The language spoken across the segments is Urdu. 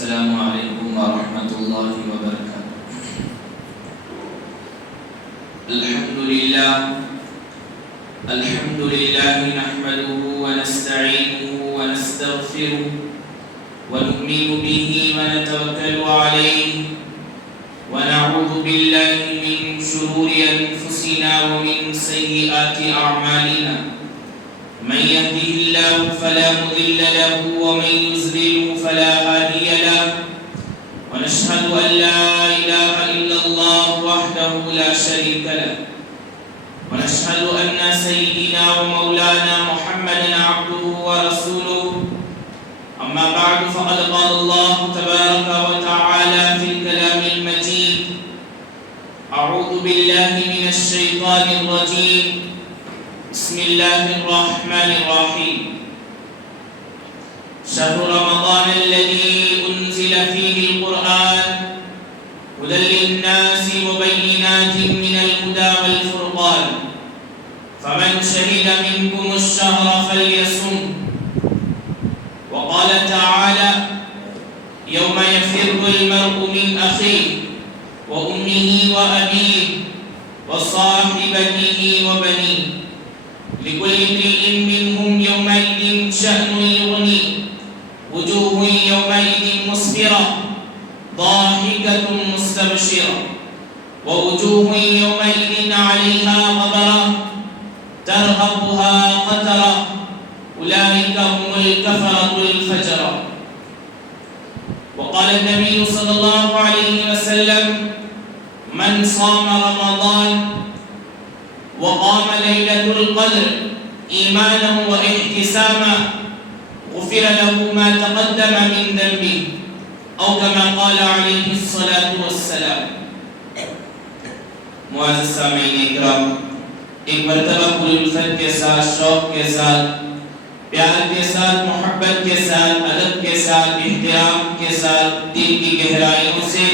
السلام علیکم ورحمۃ اللہ وبرکاتہ۔ الحمد للہ نحمده ونستعینه ونستغفره ونؤمن به ونتوکل علیہ ونعوذ باللہ من شرور انفسنا ومن سیئات اعمالنا، من يهده الله فلا مضل له ومن يضلل فلا هادي له، ونشهد أن لا إله إلا الله وحده لا شريك له، ونشهد أن سيدنا ومولانا محمدا عبده ورسوله، أما بعد فقد قال الله تبارك وتعالى في الكلام المجيد: أعوذ بالله من الشيطان الرجيم، بسم الله الرحمن الرحيم، شهر رمضان الذي أنزل فيه القرآن هدى للناس وبينات من الهدى والفرقان، فمن شهد منكم الشهر فليصم. وقال تعالى: يوم يفر المرء من أخيه وأمه وأبيه وصاحبته وبنيه، لكل امرئ منهم يومئذ شأن يغنيه، وجوه يومئذ مسفرة ضاحكة مستبشرة، ووجوه يومئذ عليها غبرة ترهقها قترة، أولئك هم الكفرة الفجرة. وقال النبي صلى الله عليه وسلم: من صام رمضان وقام ليلة القدر إيمانا واحتسابا غفر له ما تقدم من ذنبه، أو كما قال عليه الصلاة والسلام. معزز سامعین اکرام، ایک مرتبہ پوری الفت کے ساتھ، شوق کے ساتھ، پیار کے ساتھ، محبت کے ساتھ، ادب کے ساتھ، احترام کے ساتھ، دل کی گہرائیوں سے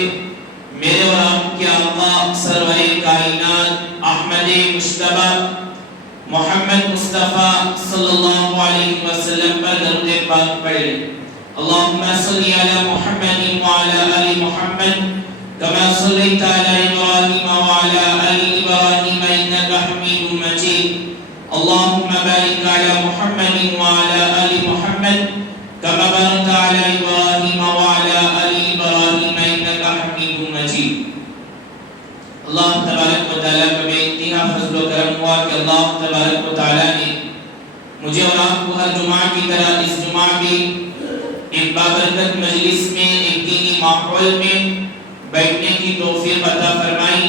میرے اور آپ کے آقا سرور کائنات احمد مجتبی محمد مصطفیٰ صلی اللہ علیہ وسلم پر درود پاک پڑھ لیں۔ اللہم صلی علی محمد وعلی آل محمد کما صلیت علی ابراہیم وعلی آل ابراہیم انک حمید مجید، اللہم بارک علی محمد وعلی آل محمد کما بارکت علی ابراہیم وعلی آل ابراہیم انک حمید مجید۔ اللہ تبارک و تعالیٰ کا بے انتہا فضل و کرم ہوا کہ اللہ تبارک و تعالیٰ نے مجھے اور آپ کو ہر جمعہ کی طرح اس جمعہ بھی ایک بابرکت مجلس میں، ایک دینی ماحول میں بیٹھنے کی توفیق عطا فرمائی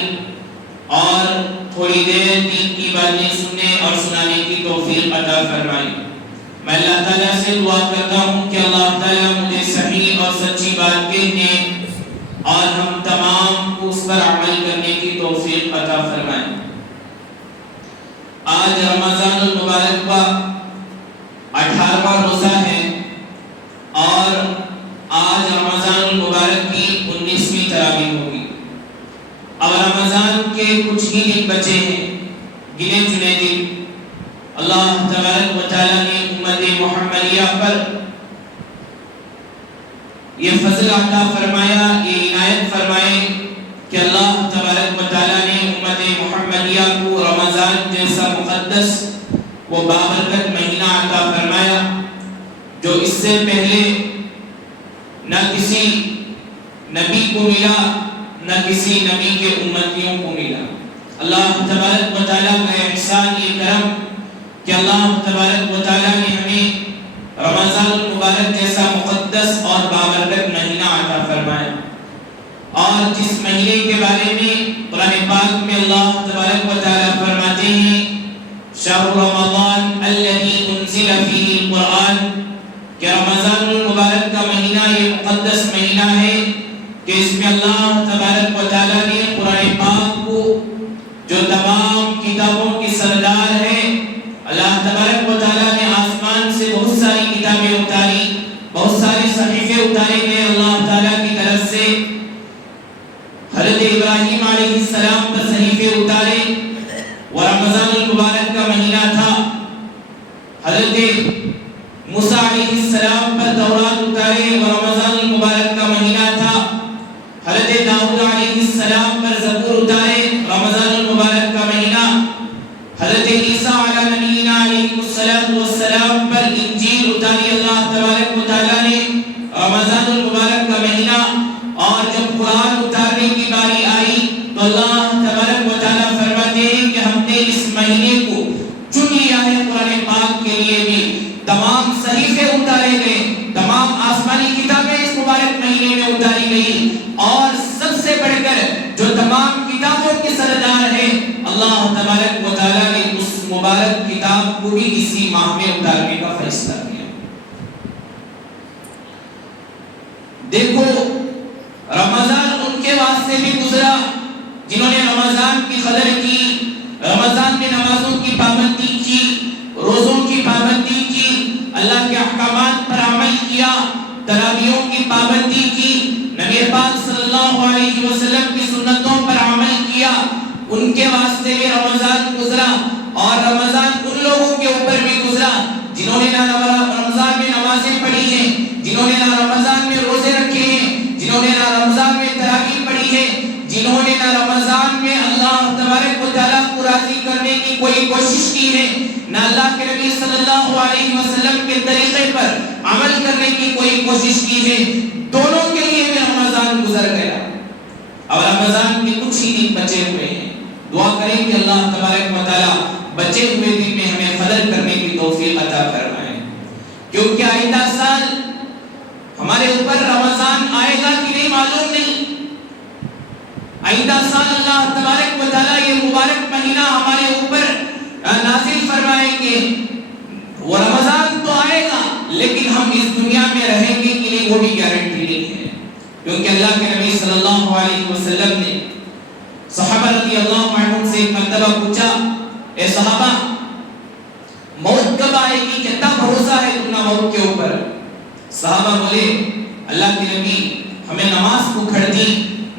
اور تھوڑی دیر دین کی باتیں سننے اور سنانے کی توفیق عطا فرمائی۔ میں اللہ تعالیٰ سے دعا کرتا ہوں کہ اللہ تعالیٰ مجھے صحیح اور سچی بات کہنے اور ہم تمام کو اس پر عمل کرنے کی توفیق عطا فرمائے۔ آج رمضان المبارک کا 18واں روزہ ہے اور آج رمضان المبارک کی 19ویں تراویح ہوگی۔ اب رمضان کے کچھ ہی دن بچے ہیں، گنے چنے دن۔ اللہ تبارک و تعالیٰ نے امت محمدیہ پر یہ فضل عطا فرمایا، یہ عنایت فرمائے کہ اللہ تبارک و تعالیٰ نے امت محمدیہ کو رمضان جیسا مقدس و بابرکت مہینہ عطا فرمایا جو اس سے پہلے نہ کسی نبی کو ملا، نہ کسی نبی کے امتیوں کو ملا۔ اللہ تبارک و تعالیٰ کا احسان، یہ کرم کہ اللہ تبارک و تعالیٰ نے ہمیں رمضان المبارک جیسا مقدس اور بابرکت مہینہ عطا فرمایا۔ اور جس مہینے کے بارے میں قرآن پاک میں اللہ تبارک و تعالیٰ فرماتے ہیں: شہر رمضان الذی انزل فیہ القرآن، کہ رمضان المبارک کا مہینہ یہ مقدس مہینہ ہے کہ اس میں اللہ تبارک و تعالیٰ نے قرآن پاک کو، جو تمام کتابوں کی سردار ہے، اللہ تبارک و تعالیٰ نے آسمان سے بہت ساری کتابیں اتاری، بہت سارے صحیفے اتارے گئے اللہ تعالیٰ کی طرف سے۔ حضرت ابراہیم علیہ السلام پر صحیفے اتارے وہ رمضان المبارک کا مہینہ تھا۔ حضرت موسیٰ علیہ السلام پر تورات اتارے وہ رمضان المبارک کا تمام صحیفے اتارے گئے، تمام آسمانی کتابیں اس مبارک مہینے میں اتاری گئی، اور سب سے بڑھ کر جو تمام کتابوں کے سردار ہیں، اللہ تبارک و تعالیٰ نے اس مبارک کتاب کو بھی اسی ماہ میں اتارنے کا فیصلہ کیا۔ دیکھو رمضان ان کے واسطے بھی گزرا جنہوں نے رمضان کی قدر کی، رمضان میں نمازوں کی پابندی کی، روزوں کی پابندی کی، اللہ کے احکامات پر عمل کیا، تراویحوں کی پابندی کی، نبی پاک صلی اللہ علیہ وسلم کی سنتوں پر عمل کیا، ان کے واسطے بھی رمضان گزرا۔ اور رمضان ان لوگوں کے اوپر بھی گزرا جنہوں نے نہ رمضان میں نمازیں پڑھی ہیں، جنہوں نے نہ رمضان میں روزے رکھے ہیں، جنہوں نے نہ رمضان میں تراویح پڑھی ہے، جنہوں نے نہ رمضان میں اللہ تبارک و تعالیٰ کو راضی کرنے کی کوئی کوشش کی ہے، نہ اللہ کے نبی صلی اللہ علیہ وسلم کے طریقے پر عمل کرنے کی کوئی کوشش کی ہے، دونوں کے لیے بھی رمضان گزر گیا۔ اب رمضان کے کچھ ہی دن بچے ہوئے ہیں، دعا کریں کہ اللہ تبارک و تعالیٰ بچے ہوئے دن میں ہمیں قدر کرنے کی توفیق عطا فرمائے، کیونکہ آئندہ سال ہمارے اوپر رمضان آئے گا کہ نہیں معلوم نہیں۔ آئندہ سال اللہ تبارک و تعالیٰ یہ مبارک مہینہ ہمارے اوپر نازل فرمائیں گے، وہ رمضان تو آئے گا لیکن ہم اس دنیا میں رہیں گے کہ نہیں وہ بھی گارنٹی نہیں ہے، کیونکہ اللہ کے نبی صلی اللہ علیہ وسلم نے صحابہ رضی اللہ عنہم سے ایک مرتبہ پوچھا، اے صحابہ موت کب آئے گی، کتنا بھروسہ ہے تمہیں موت کے اوپر؟ صحابہ بولے اللہ کے نبی ہمیں نماز کو کھڑ دی،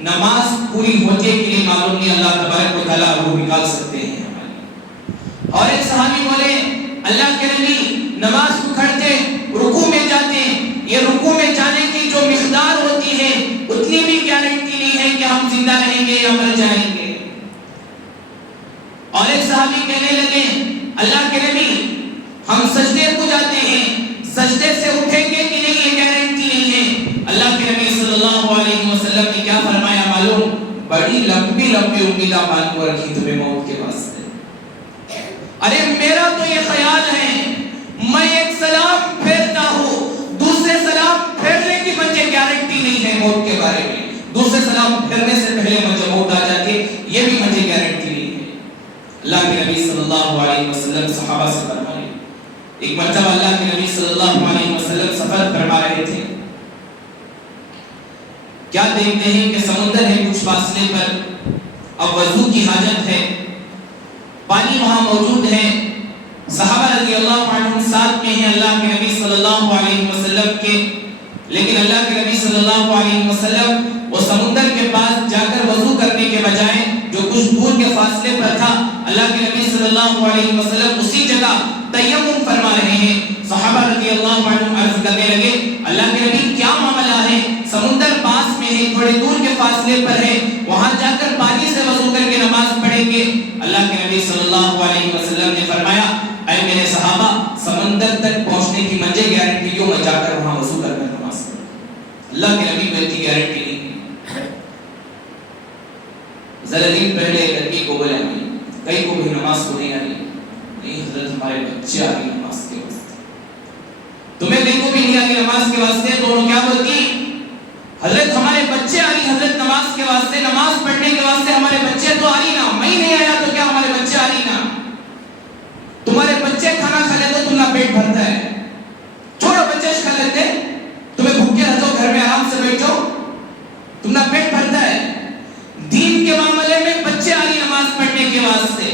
نماز پوری ہوتی ہے کہ نہیں معلوم نہیں، اللہ تبارک و تعالیٰ روح نکال سکتے ہیں ہماری۔ اور ایک صحابی بولے اللہ کے نبی نماز کو کھڑتے رکوع میں جاتے، یہ رکوع میں جانے کی جو مقدار ہوتی ہے اتنی بھی گارنٹی نہیں ہے کہ ہم زندہ رہیں گے یا مر جائیں گے۔ اور ایک صحابی کہنے لگے اللہ کے نبی ہم سجدے کو جاتے ہیں، سجدے سے اٹھیں گے کہ نہیں یہ گارنٹی نہیں ہے۔ اللہ کے نبی صلی اللہ علیہ وسلم نے کیا فرمایا معلوم؟ بڑی لمبی لمبی امیدیں مان کو رکھی تمہیں موت کے واسطے۔ ارے میرا تو یہ خیال ہے میں ایک سلام پھیرتا ہوں، دوسرے سلام پھیرنے کی مجھے گارنٹی نہیں ہے موت کے بارے میں، دوسرے سلام پھیرنے سے پہلے مجھے موت آ جاتی ہے یہ بھی مجھے گارنٹی نہیں ہے۔ اللہ کے نبی صلی اللہ علیہ وسلم صحابہ سے فرمائے، ایک مرتبہ اللہ کے نبی صلی اللہ علیہ وسلم سفر فرما رہے تھے، کیا دیکھتے ہیں کہ سمندر ہے کچھ فاصلے پر، اب وضو کی حاجت ہے، پانی وہاں موجود ہے، صحابہ رضی اللہ عنہم ساتھ میں ہیں اللہ کے نبی صلی اللہ علیہ وسلم کے، لیکن اللہ کے نبی صلی اللہ علیہ وسلم وہ سمندر کے پاس جا کر وضو کرنے کے بجائے جو کچھ دور کے فاصلے پر تھا، اللہ کے نبی صلی اللہ علیہ وسلم اسی جگہ تیمم فرما رہے ہیں۔ صحابہ رضی اللہ عنہم عرض کرنے لگے اللہ کے نبی کیا معاملہ ہے، سمندر پاس میں ہے، تھوڑے دور کے فاصلے پر ہے، وہاں جا کر پانی سے وضو کر کے نماز پڑھیں گے؟ اللہ کے نبی صلی اللہ علیہ وسلم نے فرمایا اے میرے صحابہ سمندر تک پہنچنے کی مجھے گارنٹی کیوں، میں جا کر وہاں وضو کر کر نماز پڑھوں؟ اللہ کے نبی کو اتنی گارنٹی نہیں ہے۔ ذرا دن پہلے ایک آدمی کو بولا کئی کو بھی نماز کو نہیں آ رہی، نہیں حضرت ہمارے بچے آ رہی نماز کے واسطے، تمہیں کئی کو بھی نہیں آ رہی نماز کے واسطے، تو انہوں کیا بولتی حضرت ہمارے بچے آ رہی حضرت نماز کے واسطے، نماز پڑھنے کے واسطے ہمارے بچے تو آ رہی نا، میں نہیں آیا تو کیا ہمارے بچے آ رہی نا، تمہارے بچے کھانا کھا لیتے تم نہ پیٹ بھرتا ہے، چھوڑو بچے کھا لیتے، تمہیں بھوکے رہو گھر میں آرام سے بیٹھو، تم نہ پیٹ بھرتا ہے۔ دین کے معاملے میں بچے آ رہی نماز پڑھنے کے واسطے،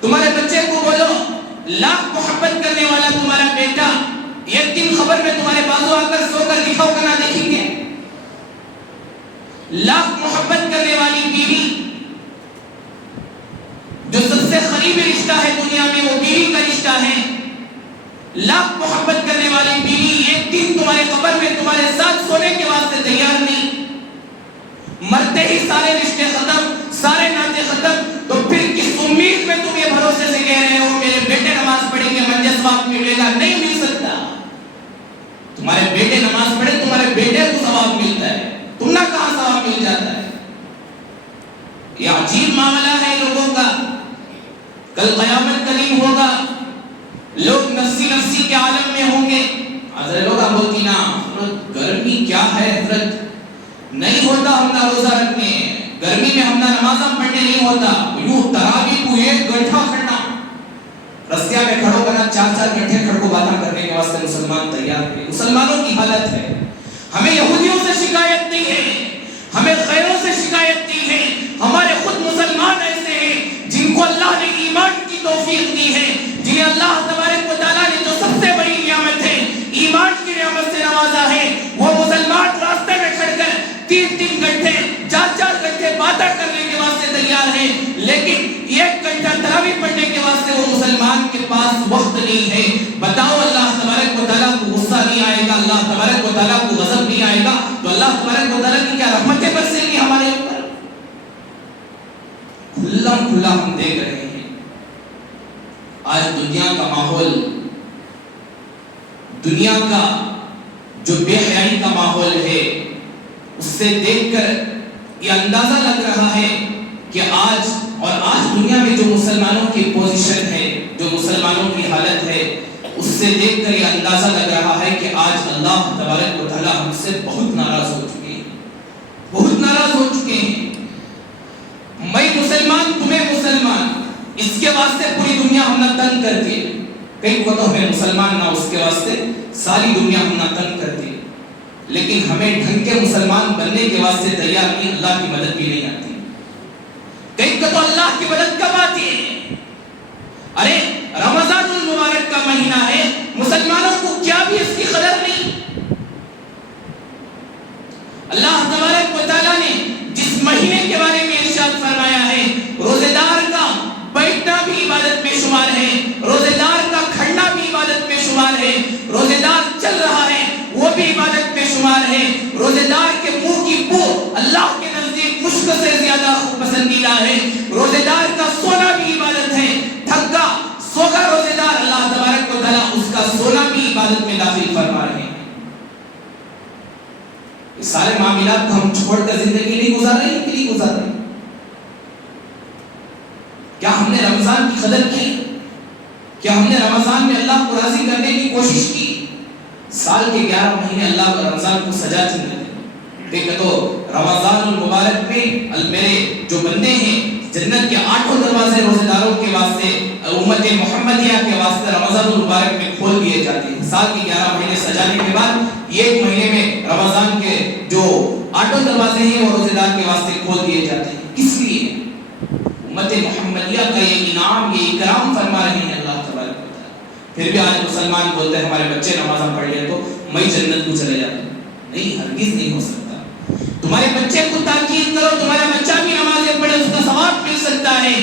تمہارے بچے کو بولو لاکھ محبت کرنے والا تمہارا بیٹا ایک دن خبر میں تمہارے بازو آ کر سو کر دکھاؤ کا نہ دیکھیں گے، لاکھ محبت کرنے والی بیوی جو سب سے قریبی رشتہ ہے دنیا میں وہ بیوی کا رشتہ ہے، لاکھ محبت کرنے والی بیوی ایک دن تمہارے قبر میں تمہارے ساتھ سونے کے واسطے تیار نہیں، مرتے ہی سارے رشتے ختم، سارے ناطے ختم، تو پھر کس امید میں تم یہ بھروسے سے کہہ رہے ہو میرے بیٹے نماز پڑھیں گے مجھے ثواب ملے گا؟ نہیں مل سکتا۔ تمہارے بیٹے نماز پڑھے تمہارے بیٹے کو ثواب ملتا ہے، تم نہ کہاں ثواب مل جاتا ہے؟ یہ عجیب معاملہ ہے لوگوں کا۔ کل قیامت کا دن ہوگا، لوگ نفسی نفسی کے عالم میں ہوں گے. حضرت لوگ بولتی نا حضرت گرمی کیا ہے حضرت، نہیں ہوتا ہم نہ روزہ رکھنے، گرمی میں ہم نہ نمازاں پڑھنے نہیں ہوتا، یوں تراویح کو ایک گھنٹہ کھڑنا، رستیا میں کھڑو کرنا 4-4 گھنٹے کھڑ کو باتاں کرنے کے واسطے مسلمان تیار ہیں. مسلمانوں کی حالت ہے. ہمیں یہودیوں سے شکایت نہیں ہے، ہمیں غیروں سے شکایت نہیں ہے. ہمارے خود مسلمان ایسے ہیں جن کو اللہ نے ایمان کی توفیق دی ہے، جنہیں اللہ تبارک و تعالیٰ نے جو سب سے بڑی نعمت ہے ایمان کی نعمت سے نوازا ہے، وہ مسلمان راستے میں کھڑ کر 3-3 گھنٹے 4-4 گھنٹے باتیں کرنے کے واسطے تیار ہیں، لیکن 1 گھنٹہ تراویح پڑھنے کے واسطے وہ مسلمان کے پاس وقت نہیں ہے. بتاؤ اللہ تبارک و تعالیٰ کو غصہ نہیں آئے گا، اللہ تبارک و تعالیٰ کو غضب نہیں آئے گا تو اللہ تبارک و تعالیٰ کی کیا رحمتیں برسیں گی ہمارے اوپر؟ کھلا ہم دیکھ رہے ہیں آج دنیا کا ماحول، دنیا کا جو بے حیائی کا ماحول ہے، اس سے دیکھ کر یہ اندازہ لگ رہا ہے کہ آج دنیا میں جو مسلمانوں کی پوزیشن ہے، جو مسلمانوں کی حالت ہے، اس سے دیکھ کر یہ اندازہ لگ رہا ہے کہ آج اللہ تبارک و تعالیٰ ہم سے بہت ناراض ہو چکے ہیں، بہت ناراض ہو چکے ہیں. میں مسلمان تمہیں مسلمان، اس کے واسطے پوری دنیا ہم نہ تنگ کرتی ہے. کئی کو تو ہمیں مسلمان نہ، اس کے واسطے ساری دنیا ہم نہ تنگ کرتی ہے، لیکن ہمیں ڈھنگ کے مسلمان بننے کے واسطے تیار نہیں، اللہ کی مدد بھی نہیں آتی. کئی کو تو اللہ کی مدد کب آتی ہے؟ ارے رمضان المبارک کا مہینہ ہے، مسلمانوں کو کیا بھی اس کی قدر نہیں. اللہ تبارک و تعالیٰ نے جس مہینے کے بارے میں ارشاد فرمایا ہے، روزے دار کا بیٹھنا بھی عبادت میں شمار ہے، روزے دار کا کھڑنا بھی عبادت میں شمار ہے، روزے دار چل رہا ہے وہ بھی عبادت میں شمار ہے، روزے دار کے منہ کی بو اللہ کے نزدیک مشک سے زیادہ پسندیدہ ہے، روزے دار کا سونا بھی عبادت ہے. تھکا سوگا روزے دار، اللہ تبارک و تعالیٰ اس کا سونا بھی عبادت میں داخل فرما رہے ہیں. یہ سارے معاملات کو ہم چھوڑ کر زندگی نہیں گزار رہے ہیں کہ نہیں گزار رہے؟ کیا ہم نے رمضان کی قدر کی؟ کیا ہم نے رمضان میں اللہ کو راضی کرنے کی کوشش کی؟ سال کے 11 مہینے اللہ کو رمضان کو سجا چکے ہیں. دیکھیں تو رمضان المبارک میں میرے جو بندے ہیں، جنت کے 8 دروازے روزے داروں کے واسطے، امت محمدیہ کے واسطے رمضان المبارک میں کھول دیے جاتے ہیں. سال کے 11 مہینے سجانے کے بعد ایک مہینے میں رمضان کے جو 8 دروازے ہیں وہ روزے دار کے واسطے کھول دیے جاتے ہیں. کس لیے؟ امت محمدیہ کا یہ انعام، یہ اکرام فرما رہے ہیں اللہ تبارک و تعالیٰ. پھر بھی آج مسلمان بولتے ہیں ہمارے بچے نمازاں پڑھ لیں تو میں جنت کو چلے جاتا ہوں. نہیں، ہرگز نہیں ہو سکتا. تمہارے بچے کو تاکید کرو، تمہارا بچہ بھی نمازیں پڑھے، اس کا ثواب مل سکتا ہے،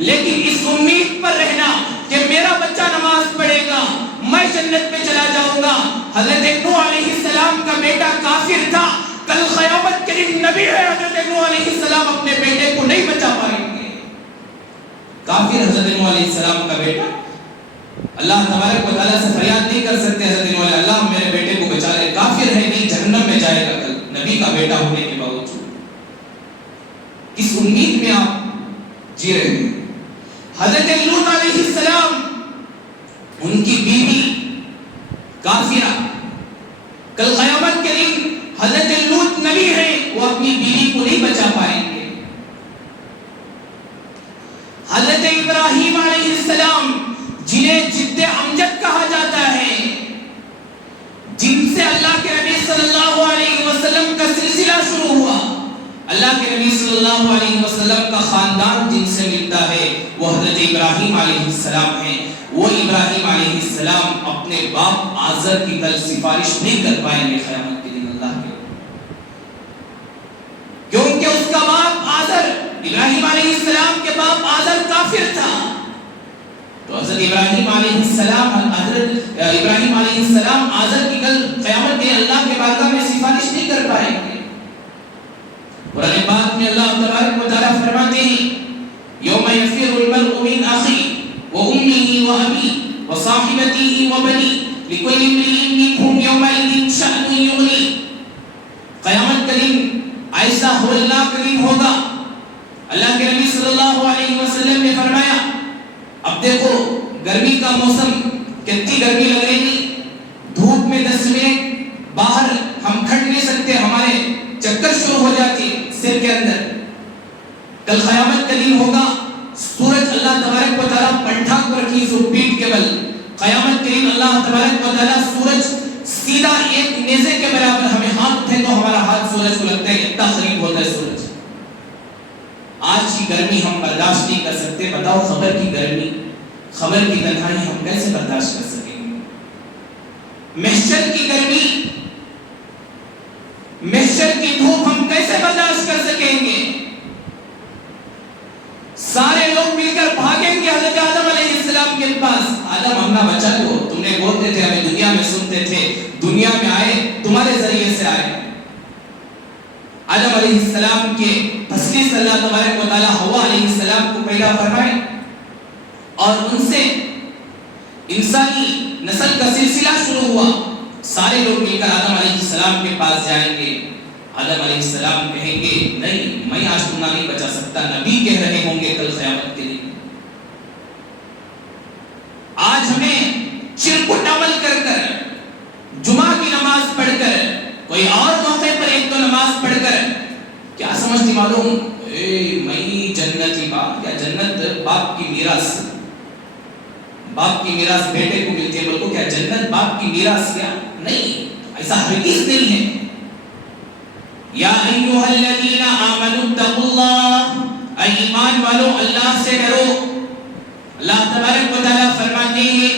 لیکن اس امید پر رہنا کہ میرا بچہ نماز پڑھے گا میں جنت میں چلا جاؤں گا. حضرت نوح علیہ السلام کا بیٹا کافر تھا، کل قیامت کے دن نبی ہے حضرت نوح علیہ السلام اپنے بیٹے کو نہیں بچا پائیں گے. کافر حضرت نوح علیہ السلام کا بیٹا، اللہ تبارک و تعالیٰ سے فریاد نہیں کر سکتے حضرت نوح علیہ اللہ میرے بیٹے کو بچا لے، کافر ہے، نہیں جہنم میں جائے گا کل، نبی کا بیٹا ہونے کے باوجود. کس امید میں آپ جی رہے ہیں؟ حضرت لوط علیہ السلام، ان کی بیوی کافرہ، کل قیامت کے دن حضرت لوط نبی ہے، وہ اپنی بیوی کو نہیں بچا پائیں گے. حضرت ابراہیم علیہ السلام، جنہیں جد امجد کہا جاتا ہے، جن سے اللہ کے نبی صلی اللہ علیہ وسلم کا سلسلہ شروع ہوا، اللہ کے نبی صلی اللہ علیہ وسلم کا خاندان جن سے ملتا ہے وہ حضرت ابراہیم علیہ السلام ہیں. وہ ابراہیم علیہ السلام اپنے باپ آزر کی کل سفارش نہیں کر پائیں گے قیامت کے دن اللہ کے، کیونکہ اس کا باپ آزر، ابراہیم علیہ السلام کے باپ آزر کافر تھا. تو حضرت ابراہیم علیہ السلام آزر کی کل قیامت کے اللہ کے بارگاہ میں سفارش نہیں کر پائیں گے. قرآن پاک میں اللہ تبارک و تعالیٰ فرماتے ہیں یوم یفر المرء من اخیہ وامہ وابیہ وصاحبتہ وبنیہ لکل امرئ منہم یومئذ شأن یغنیہ. قیامت کا دن ایسا ہولناک دن ہوگا. اللہ کے نبی صلی اللہ علیہ وسلم نے فرمایا اب دیکھو گرمی کا موسم کتنی گرمی لگ رہی تھی، دھوپ میں 10 منٹ باہر ہم کھڑ نہیں سکتے، ہمارے چکر شروع ہو جاتی سر کے اندر۔ کل قیامت کا دن ہوگا، سورج اللہ تبارک و تعالیٰ پنٹھا کو رکھی سو پیٹ کے بل، قیامت کے دن اللہ تبارک و تعالیٰ سورج سیدھا ایک نیزے کے برابر، ہمیں ہاتھ اٹھے تو ہمارا ہاتھ سورج کو لگتا ہے، اتنا قریب ہوتا ہے سورج۔ آج کی گرمی ہم برداشت نہیں کر سکتے، بتاؤ خبر کی گرمی، خبر کی تنہائی ہم کیسے برداشت کر سکیں گے؟ محشر کی گرمی، محشر کی دھوپ ہم کیسے برداشت کر سکیں گے؟ سارے لوگ مل کر بھاگیں گے حضرت آدم علیہ السلام کے پاس، آدم ہم نہ بچا دو، تم نے بولتے تھے ہمیں دنیا میں سنتے تھے، دنیا میں آئے تمہارے ذریعے سے آئے۔ آدم علیہ السلام کے پسلی سے اللہ تبارک و تعالیٰ حوا علیہ السلام کو پیدا فرمائے اور ان سے انسانی نسل کا سلسلہ شروع ہوا۔ سارے لوگ مل کر آدم علیہ السلام کے پاس جائیں گے، آدم علیہ السلام کہیں گے نہیں میں آج تمہیں نہیں بچا سکتا، نبی کہہ رہے ہوں گے کل قیامت کے دن۔ آج ہمیں چرکٹ عمل کر کر، جمعہ کی نماز پڑھ کر، کوئی اور موقع پر ایک دو نماز پڑھ کر کیا سمجھتی معلوم؟ میں جنتی باپ، یا جنت باپ کی میراث، باپ کی میراث بیٹے کو ملتی ہے، بلکہ کیا جنت باپ کی میراث؟ کیا نہیں، ایسا ہرگز نہیں ہے۔ یا ایھا الذین آمنوا اتقوا اللہ، اے ایمان والو اللہ سے ڈرو۔ اللہ تبارک و تعالیٰ فرماتے ہیں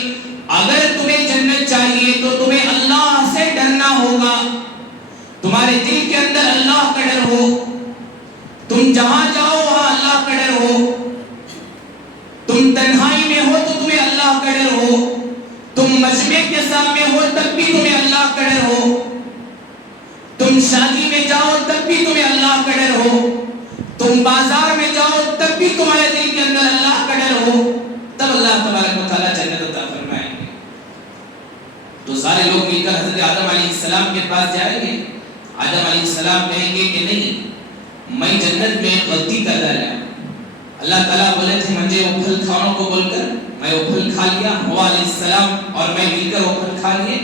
اگر تمہیں جنت چاہیے تو تمہیں اللہ سے ڈرنا ہوگا، تمہارے دل کے اندر اللہ کا ڈر ہو، تم جہاں جاؤ وہاں اللہ کا ڈر ہو، تم تنہائی میں ہو تو تمہیں اللہ کا ڈر ہو، تم مجمع کے سامنے ہو تب بھی تمہیں اللہ کا ڈر ہو، تم شادی میں جاؤ تب بھی تمہیں اللہ کا ڈر ہو، تم بازار میں جاؤ تب بھی تمہارے دل کے اندر اللہ کا ڈر ہو، تب اللہ تبارک و تعالیٰ جنت عطا فرمائیں گے۔ تو سارے لوگ مل کر حضرت آدم علیہ السلام کے پاس جائیں گے، آدم علیہ السلام کہیں گے کہ نہیں میں جنت میں غلطی کر ڈالا، اللہ تعالیٰ بولے تھے مجھے وہ پھل کھاؤ کو بول کر میں وہ پھل کھا لیا، حوا علیہ السلام اور میں مل کر وہ پھل کھا لیے۔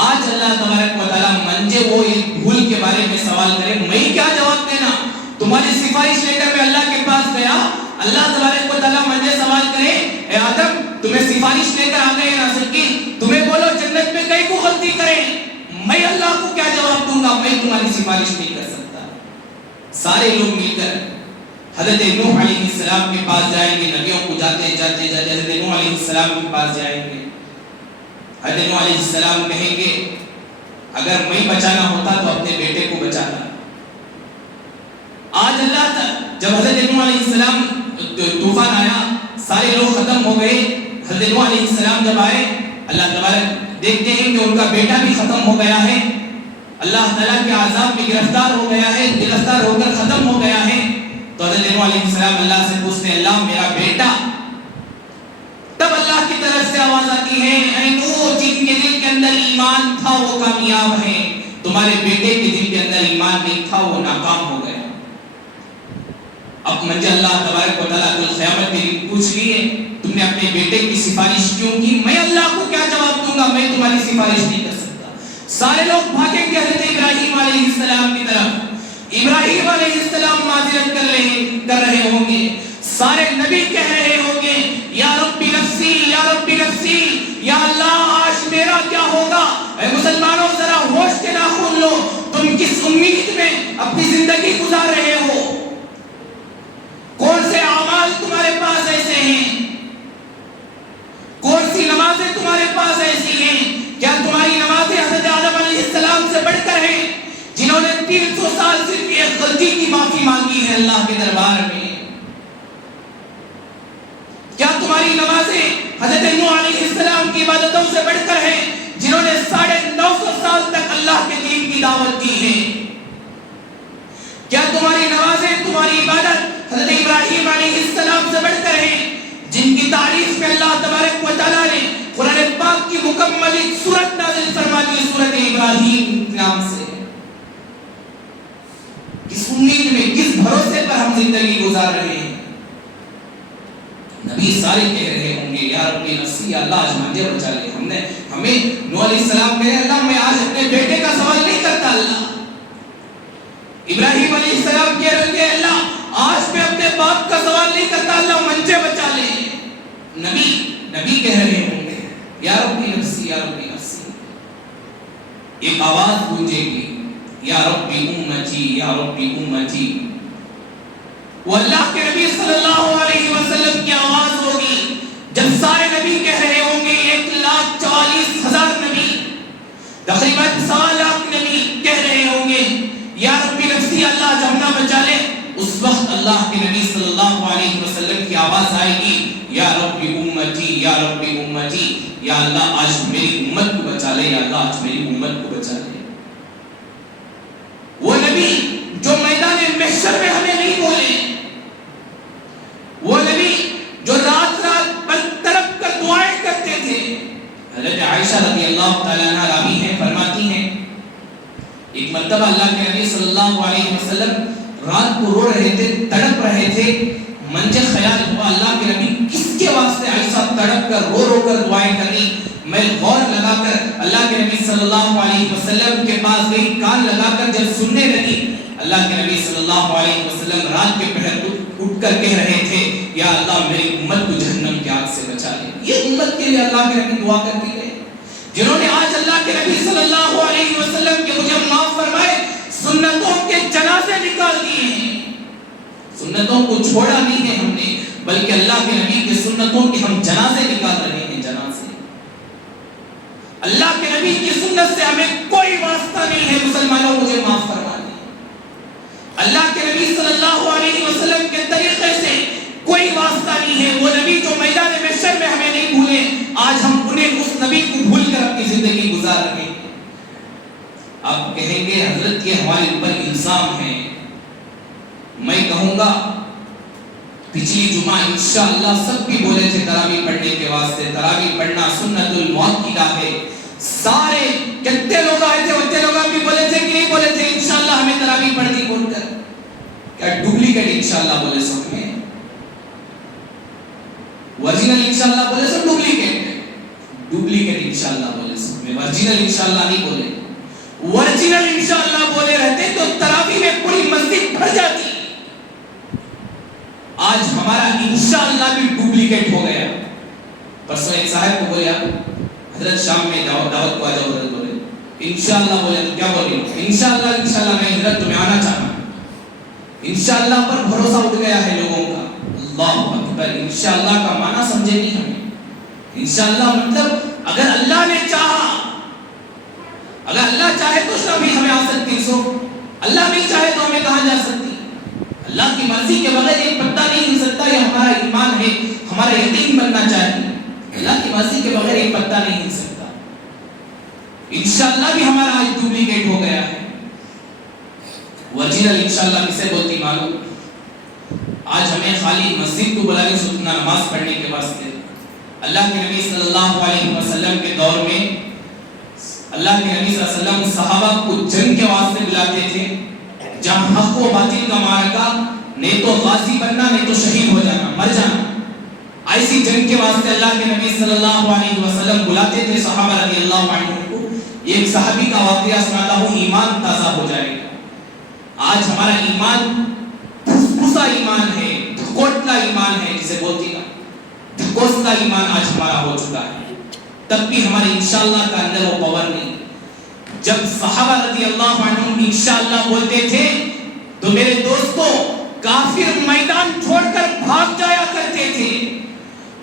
آج اللہ تبارک و تعالیٰ منجے وہ ایک بھول کے بارے میں سوال کرے، میں کیا جواب دینا؟ تمہاری سفارش لے کر میں اللہ کے پاس گیا، اللہ تبارک و تعالیٰ منجے سوال کرے اے آدم تمہیں سفارش لے کر آ گئے ناصر کی، تمہیں بولو جنت میں کئی کو غلطی کرے، میں اللہ کو کیا جواب دوں گا؟ میں تمہاری سفارش نہیں کر سکتا۔ سارے لوگ مل کر حضرت نوح علیہ السلام کے پاس جائیں گے، نبیوں کو جاتے جاتے جاتے حضرت نوح علیہ السلام کے پاس جائیں گے، حضرت نوح علیہ السلام کہیں گے اگر میں بچانا ہوتا تو اپنے بیٹے کو بچاتا۔ آج اللہ جب حضرت نوح علیہ السلام طوفان آیا، سارے لوگ ختم ہو گئے، حضرت نوح علیہ السلام جب آئے اللہ تبارک دیکھتے ہیں کہ ان کا بیٹا بھی ختم ہو گیا ہے، اللہ تعالیٰ کے عذاب میں گرفتار ہو گیا ہے، گرفتار ہو کر ختم ہو گیا ہے۔ تو حضرت نوح علیہ السلام اللہ سے پوچھتے ہیں اللہ میرا بیٹا؟ تب اللہ کی طرف سے آواز آتی ہے اے نوح جن کے دل کے اندر ایمان تھا وہ کامیاب ہیں، تمہارے بیٹے کے دل کے اندر ایمان نہیں تھا وہ ناکام ہو گیا۔ اب مجھے اللہ تبارک و تعالیٰ کل قیامت کے دن پوچھ لیے تم نے اپنے بیٹے کی سفارش کیوں کی؟ میں اللہ کو کیا جواب دوں گا؟ میں تمہاری سفارش نہیں کر سکتا۔ سارے لوگ بھاگیں گے حضرت ابراہیم علیہ السلام کی طرف، ابراہیم علیہ السلام معذرت کر رہے ہوں گے، سارے نبی کہہ رہے ہوں گے یا ربی نفسی یا ربی نفسی، یا اللہ آج میرا کیا ہوگا؟ اے مسلمانوں ذرا ہوش کے ناخن لو، تم کس امید میں اپنی زندگی گزار رہے ہو؟ کون سے اعمال تمہارے پاس ایسے ہیں؟ کون سی نمازیں تمہارے پاس ایسی ہیں؟ کیا تمہاری نمازیں حضرت آدم علیہ السلام سے بڑھ کر ہیں جنہوں نے 300 سال صرف ایک غلطی کی معافی مانگی ہے اللہ کے دربار میں؟ کیا تمہاری نمازیں حضرت نوح علیہ السلام کی عبادتوں سے بڑھ کر ہیں جنہوں نے 950 سال تک اللہ کے دین کی دعوت دی ہے؟ کیا تمہاری نمازیں تمہاری عبادت حضرت ابراہیم علیہ السلام سے بڑھ کر ہیں جن کی تعریف میں اللہ تبارک و تعالیٰ نے قرآن پاک کی مکمل ایک سورت نازل فرما دی سورت ابراہیم نام سے؟ کس امید میں کس بھروسے پر ہم زندگی گزار رہے ہیں؟ نبی سارے کہہ رہے ہوں گے گے یا ربی نفسی، یا اللہ آج مجھے بچا لے. ہمیں نوح علیہ السلام کہے اللہ میں آج اپنے بیٹے کا سوال نہیں کرتا. اللہ ابراہیم علیہ السلام کہہ رہے تھے اللہ آج میں اپنے باپ کا سوال نہیں کرتا، اللہ مجھے بچا لے. نبی کہہ رہے ہوں گے یا ربی نفسی یا ربی نفسی. ایک آواز گونجے گی یا ربی امتی یا ربی امتی. وہ اللہ کے نبی صلی اللہ علیہ وسلم کی آواز ہوگی جب سارے نبی کہہ رہے ہوں گے. 1,44,000 نبی، تقریباً 1.25 لاکھ نبی کہہ رہے ہوں گے یا ربی نفسی، اللہ جمنا بچا لے. اس وقت اللہ کے نبی صلی اللہ علیہ وسلم کی آواز آئے گی یا ربی امتی یا ربی امتی، یا اللہ آج میری امت کو بچا لے، یا اللہ آج میری امت کو بچا لے. وہ نبی جو میدان محشر میں ہمیں نہیں بولے، وہ نبی جو رات تڑپ کر دعائیں کرتے تھے. حضرت عائشہ رضی اللہ تعالیٰ عنہ راوی ہیں، فرماتی ہیں ایک مرتبہ اللہ کے نبی صلی اللہ علیہ وسلم رات کو رو رہے تھے، تڑپ رہے تھے. منجے خیال ہوا اللہ کے نبی کس کے واسطے عائشہ تڑپ کر رو کر دعائیں کریں. میں غور لگا کر اللہ کے نبی صلی اللہ علیہ وسلم کے پاس گئی، کان لگا کر جب سننے لگی اللہ کے نبی صلی اللہ علیہ وسلم رات کے پہر اٹھ کر کہہ رہے تھے یا اللہ میری امت کو جہنم کی آگ سے بچا لے. یہ امت کے لیے اللہ کے نبی دعا کرتی ہے جنہوں نے آج اللہ کے نبی صلی اللہ علیہ وسلم کے مجھے معاف فرمائے سنتوں کے جنازے نکال دیے ہیں. سنتوں کو چھوڑا نہیں ہے ہم نے، بلکہ اللہ کے نبی کے سنتوں کے ہم جنازے نکال رہے ہیں. جنازے اللہ کے نبی کی سنت سے ہمیں کوئی واسطہ نہیں ہے. مسلمانوں مجھے معاف فرما دیں. اللہ کے نبی صلی اللہ علیہ وسلم کے طریقے سے کوئی واسطہ نہیں ہے. وہ نبی جو میدان محشر میں ہمیں نہیں بھولے، آج ہم انہیں اس نبی کو بھول کر اپنی زندگی گزار رہے ہیں. آپ کہیں گے حضرت یہ ہمارے اوپر الزام ہے. میں کہوں گا پچھلی جمعہ انشاءاللہ سب بھی بولے تھے تراویح پڑھنے کے واسطے. تراویح پڑھنا سنت المؤکدہ ہے. سارے کتنے لوگ آئے تھے، اتنے لوگ بھی بولے تھے کہ نہیں بولے تھے انشاءاللہ ہمیں تراویح پڑھنی بول کر. کیا ڈپلیکیٹ انشاءاللہ بولے سب میں؟ ورجنل انشاءاللہ بولے سب ڈپلیکیٹ انشاءاللہ بولے سب میں. ورجنل انشاءاللہ نہیں بولے. ورجنل انشاءاللہ بولے رہتے تو تراویح میں پوری مسجد بھر جاتی. آج ہمارا انشاءاللہ بھی ڈپلیکیٹ ہو گیا. پرسوں ایک صاحب کو بولے حضرت شام میں دعوت کو آ جاؤ. حضرت بولے انشاءاللہ. بولے تو کیا بول رہی ہو؟ انشاءاللہ میں حضرت تمہیں آنا چاہتا ہوں. انشاءاللہ پر بھروسہ اٹھ گیا ہے لوگوں کا. اللہ اکبر. انشاءاللہ کا معنی سمجھے نہیں ہمیں. انشاءاللہ مطلب اگر اللہ نے چاہا، اگر اللہ چاہے تو شام بھی ہمیں آ سکتی. سو اللہ نہیں چاہے تو ہمیں کہاں جا سکتی. اللہ کی مرضی کے بغیر ایک پتا نہیں ہل سکتا. یہ ہمارا ایمان ہے، ہمارا یقین بننا چاہیے. اللہ کی مرضی کے بغیر ایک پتا نہیں ہل سکتا. انشاءاللہ بھی ہمارا آج ڈپلیکیٹ ہو گیا ہے. ورجنل انشاءاللہ کسے بولتی معلوم؟ آج ہمیں خالی مسجد کو بلا کے سننا نماز پڑھنے کے واسطے. اللہ کے نبی صلی اللہ علیہ وسلم کے دور میں اللہ کے نبی صلی اللہ علیہ وسلم صحابہ کو جنگ کے واسطے بلاتے تھے، جہاں حق و باطل کا معرکہ، نہیں تو غازی بننا نہیں تو شہید ہو جانا، مر جانا. ایسی جنگ کے واسطے اللہ کے نبی صلی اللہ علیہ وسلم بلاتے تھے صحابہ رضی اللہ عنہم کو. ایک صحابی کا واقعہ سناتا ہوں، ایمان تازہ ہو جائے گا. آج ہمارا ایمان پھسا ایمان ہے، دھکوٹلا ایمان ہے، جسے بولتی نا دھکوسلا ایمان آج ہمارا ہو چکا ہے. تب بھی ہمارے انشاءاللہ کا اندر وہ پاور نہیں. جب صحابہ رضی اللہ عنہم انشاءاللہ بولتے تھے تو میرے دوستوں کافر میدان چھوڑ کر بھاگ جایا کرتے تھے.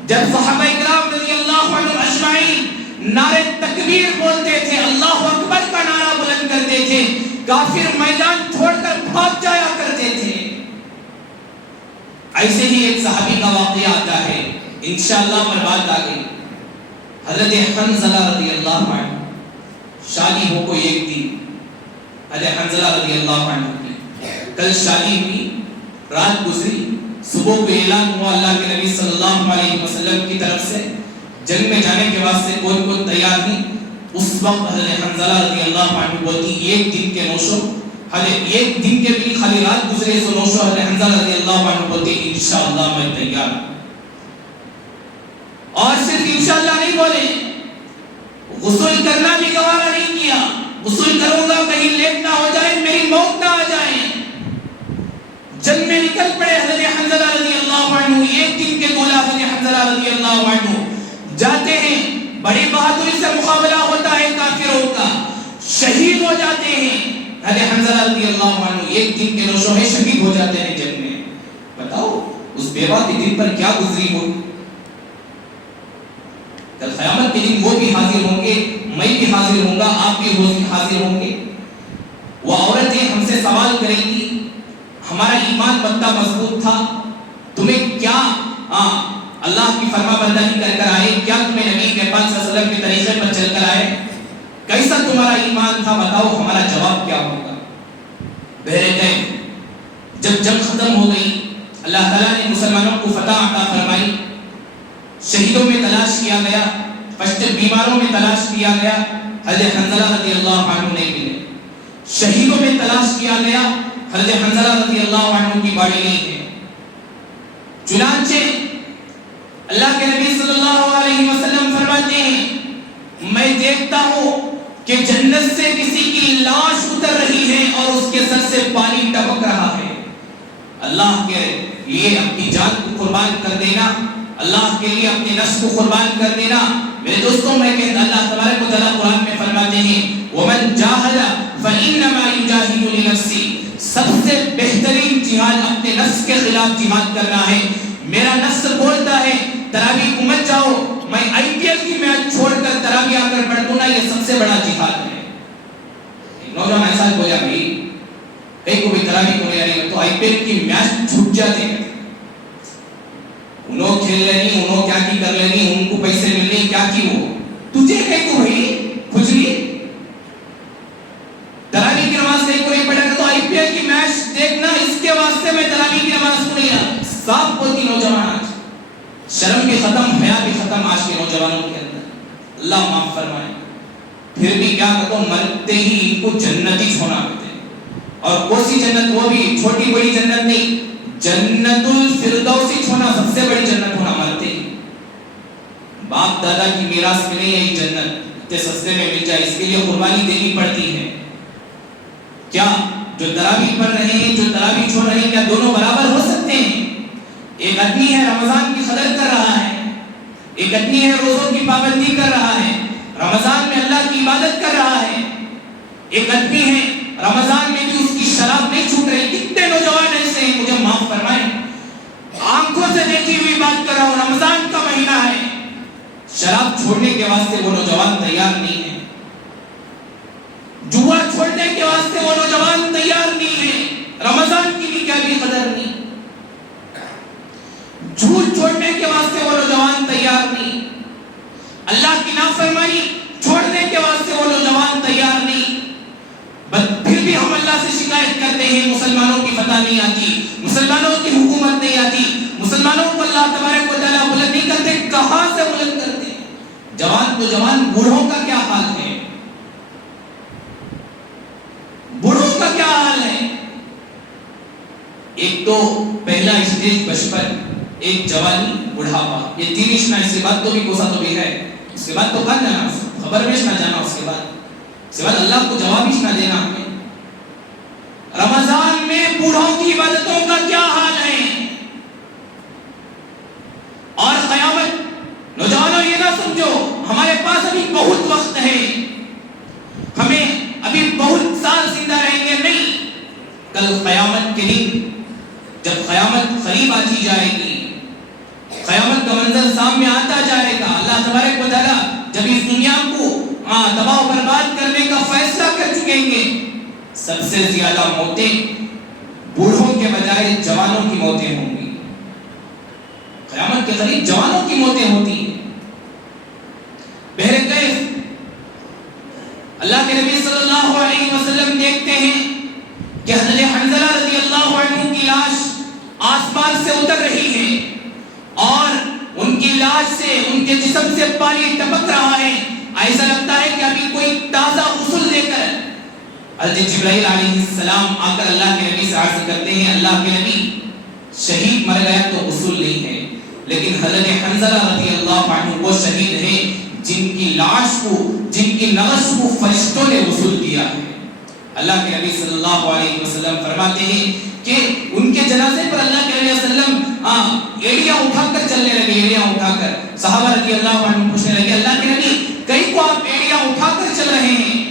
جب صحابہ اکرام رضی اللہ عنہم اجمعین نعرے تکبیر بولتے تھے، اللہ اکبر کا نعرہ بلند کرتے تھے، کافر میدان چھوڑ کر بھاگ جایا کرتے تھے. ایسے ہی ایک صحابی کا واقعہ آتا ہے، انشاءاللہ پر بات آ گئی. حضرت حنظلہ رضی اللہ عنہ شادی ہو کو ایک دن حضرت حنظلہ رضی اللہ عنہ کی کل شادی ہوئی، رات گزری، صبح کو اعلان ہوا اللہ کے نبی صلی اللہ علیہ وسلم کی طرف سے جنگ میں جانے کے واسطے کون کون تیار نہیں. اس وقت حضرت حنظلہ رضی اللہ عنہ بولتی ایک دن کے نوشو، حضرت ایک دن کے بھی خالی رات گزرے سو نوشو. حضرت حنظلہ رضی اللہ عنہ بولتی انشاءاللہ میں تیار. اور صرف انشاءاللہ نہیں بولے، غسل کرنا بھی گوارا نہیں کیا، غسل کروں گا کہیں لیٹ نہ ہو جائے، میری موت نہ آ جائے۔ جنگ میں نکل پڑے حضرت حنظلہ رضی اللہ عنہ، ایک دن کے دولا حضرت حنظلہ رضی اللہ عنہ جاتے ہیں، بڑی بہادری سے مقابلہ ہوتا ہے کافروں کا، شہید ہو جاتے ہیں۔ حضرت حنظلہ رضی اللہ عنہ ایک دن کے نوشوں میں شہید ہو جاتے ہیں جنگ میں۔ بتاؤ اس بیوہ کے دن پر کیا گزری ہوگی؟ کل قیامت کے دن وہ بھی حاضر ہوں گے، میں بھی حاضر ہوں گا، آپ بھی حاضر ہوں گے۔ وہ عورتیں ہم سے سوال کریں گی، ہمارا ایمان بندہ مضبوط تھا، تمہیں کیا اللہ کی فرما برداری کر کر آئے، کیا تمہیں نبی کے پاک صلی اللہ علیہ وسلم کے طریقے پر چل کر آئے، کیسا تمہارا ایمان تھا، بتاؤ ہمارا جواب کیا ہوگا؟ بہرکیف جب جنگ ختم ہو گئی، اللہ تعالیٰ نے مسلمانوں کو فتح عطا فرمائی، شہیدوں میں تلاش کیا گیا، فشتر بیماروں میں تلاش کیا گیا، حضرت حنظلہ رضی اللہ عنہ نہیں ملے۔ شہیدوں میں تلاش کیا گیا، حضرت حنظلہ رضی اللہ عنہ کی باڈی نہیں ہے۔ چنانچہ اللہ کے نبی صلی اللہ علیہ وسلم فرماتے ہیں، میں دیکھتا ہوں کہ جنت سے کسی کی لاش اتر رہی ہے اور اس کے سر سے پانی ٹپک رہا ہے۔ اللہ کے لیے اپنی جان کو قربان کر دینا، اللہ کے لیے اپنے نفس کو قربان کر دینا۔ میرے دوستوں، میں کہتا اللہ تبارک و تعالیٰ قرآن میں فرماتے ہیں وَمَنْ جَاهَدَ فَإِنَّمَا يُجَاهِدُ لِنَفْسِهِ، سب سے بہترین جہاد اپنے نفس کے خلاف جہاد کرنا ہے۔ میرا نفس بولتا ہے تراویح کو مت جاؤ، میں آئی پی ایل کی میچ چھوڑ کر تراویح آ کر پڑھ دوں نا، یہ سب سے بڑا جہاد ہے۔ نوجوان ایسا بولیا بھائی کہیں کو بھی تراویح کو نہیں آ رہی تو آئی پی ایل کی میچ چھوٹ جاتے ہیں، انہوں کھیل لینی، انہوں کیا کی کر لینی، ان کو پیسے ملنے کیا کی، وہ تجھے کہیں کو بھائی کھجلی تراویح کی نماز کہیں کو نہیں پڑھا تو آئی پی ایل کی میچ دیکھنا، اس کے واسطے میں تراویح کی نماز کو نہیں آ۔ صاف بولتی نوجوان، آج شرم بھی ختم، حیا بھی ختم آج کے نوجوانوں کے اندر، اللہ معاف فرمائے۔ پھر بھی کیا کہتا ہوں، مرتے ہی ان کو جنتی چھوڑا کرتے ہیں، اور کون سی جنت؟ وہ بھی چھوٹی بڑی جنت نہیں، جنت الفردوسی چھونا، سب سے بڑی جنت ہونا مرتے ہی۔ باپ دادا کی میراث میں نہیں ہے یہ جنت، اتنے سستے میں مل جائے، اس کے لیے قربانی دینی پڑتی ہے۔ کیا جو تراویح پڑھ رہے ہیں، جو تراویح چھوڑ رہے ہیں، کیا دونوں برابر ہو سکتے ہیں؟ ایک آدمی ہے رمضان کی قدر کر رہا ہے، ایک آدمی ہے روزوں کی پابندی کر رہا ہے، رمضان میں اللہ کی عبادت کر رہا ہے، ایک آدمی ہے رمضان میں بھی اس کی شراب نہیں چھوٹ رہی۔ کتنے نوجوان ایسے ہیں، مجھے معاف فرمائیں، آنکھوں سے دیکھی ہوئی بات کر رہا ہوں، رمضان کا مہینہ ہے، شراب چھوڑنے کے واسطے وہ نوجوان تیار نہیں ہے، جوا چھوڑنے کے واسطے وہ نوجوان تیار نہیں ہے، رمضان کی بھی کیا بھی قدر نہیں، جھوٹ چھوڑنے کے واسطے وہ نوجوان تیار نہیں، اللہ کی نافرمانی چھوڑنے کے واسطے وہ نوجوان تیار نہیں۔ پھر بھی ہم اللہ سے شکایت کرتے ہیں مسلمانوں کی فتح نہیں آتی، مسلمانوں کی حکومت نہیں آتی، مسلمانوں کو اللہ تبارک و تعالیٰ بلند نہیں کرتے۔ کہاں سے بلند کرتے ہیں؟ جوان تو جوان، بوڑھوں کا کیا حال ہے؟ بوڑھوں کا کیا حال ہے؟ ایک تو پہلا اسٹیج بچپن، ایک جوانی، بڑھاپا، یہ تین اشنا، اس کے بعد تو بھی کوسا تو بھی ہے، اس کے بعد تو کہاں جانا، خبر میں نہ جانا، اس کے بعد اللہ کو جواب ہی نہ دینا ہمیں۔ رمضان میں بوڑھوں کی عبادتوں کا کیا حال ہے؟ اور قیامت، نوجوانوں یہ نہ سمجھو ہمارے پاس ابھی بہت وقت ہے، ہمیں ابھی بہت سال زندہ رہیں گے، نہیں، کل قیامت کے دن جب قیامت قریب آتی جائے گی، قیامت کا منظر سامنے آتا جائے گا، اللہ تبارک و تعالیٰ جب اس دنیا کو تباہ و برباد کرنے کا فیصلہ کر چکیں گے، سب سے زیادہ موتیں بوڑھوں کے بجائے جوانوں کی موتیں ہوں گی۔ قیامت کے قریب جوانوں کی موتیں ہوتی ہیں۔ بہرکیف اللہ کے نبی صلی اللہ علیہ وسلم دیکھتے ہیں کہ حضرت حنظلہ رضی اللہ عنہ کی لاش آسمان سے اتر رہی ہے اور ان کی لاش سے، ان کے جسم سے پانی ٹپک رہا ہے، ایسا لگتا ہے کہ ابھی کوئی تازہ غسل لے کر حضرت جبرائیل علیہ السلام آ کر اللہ کے نبی سے عرض کرتے ہیں، اللہ کے نبی شہید مر گیا تو غسل نہیں ہے، لیکن حضرت حنظلہ رضی اللہ عنہ وہ شہید ہیں جن کی لاش کو، جن کی نبض کو فرشتوں نے وصول کیا ہے۔ اللہ کے نبی صلی اللہ علیہ وسلم فرماتے ہیں کہ ان کے جنازے پر اللہ کے نبی صلی اللہ علیہ وسلم ایڑیاں اٹھا کر چلنے لگے، ایڑیاں اٹھا کر۔ صحابہ رضی اللہ عنہ پوچھنے لگے اللہ کے نبی کئی کو آپ ایڑیاں اٹھا کر چل رہے ہیں؟